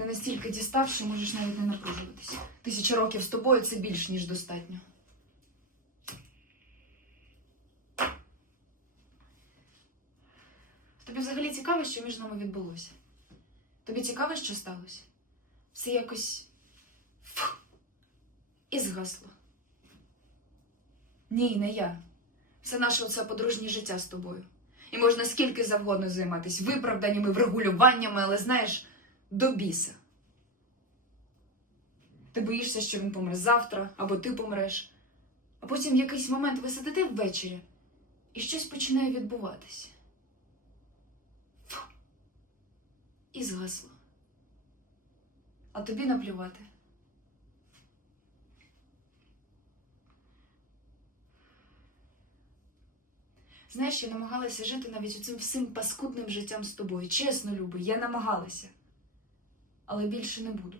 не настільки дістав, що можеш навіть не напружуватися. Тисяча років з тобою це більш ніж достатньо. Тобі взагалі цікаво, що між нами відбулося? Тобі цікаво, що сталося? Все якось фу, і згасло. Ні, не я. Все наше оце подружнє життя з тобою. І можна скільки завгодно займатися виправданнями, врегулюваннями, але знаєш, до біса. Ти боїшся, що він помре завтра, або ти помреш. А потім в якийсь момент ви сидите ввечері, і щось починає відбуватися. Фу. І згасло. А тобі наплювати. Знаєш, я намагалася жити навіть цим всім паскудним життям з тобою. Чесно, Люби, я намагалася. Але більше не буду.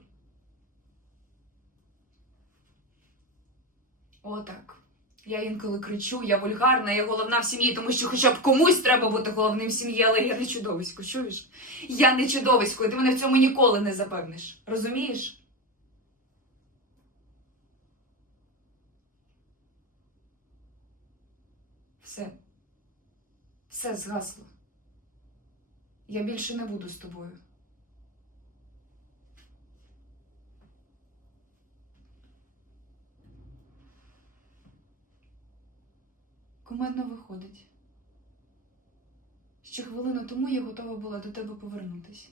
Отак. Я інколи кричу, я вульгарна, я головна в сім'ї, тому що хоча б комусь треба бути головним в сім'ї, але я не чудовисько, чуєш? Я не чудовисько, і ти мене в цьому ніколи не запевниш. Розумієш? Все. Все згасло. Я більше не буду з тобою. Кумедно виходить. Ще хвилину тому я готова була до тебе повернутися.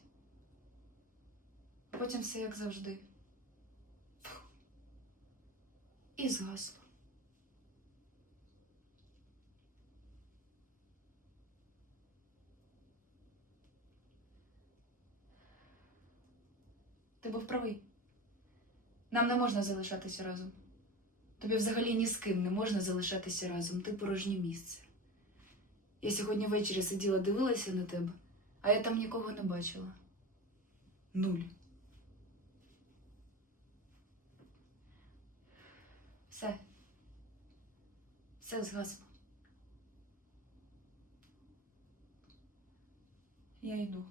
Потім все як завжди. І згасло. Ти був правий. Нам не можна залишатися разом. Тобі взагалі ні з ким не можна залишатися разом, ти порожнє місце. Я сьогодні ввечері сиділа, дивилася на тебе, а я там нікого не бачила. Нуль. Все. Все згасло. Я йду.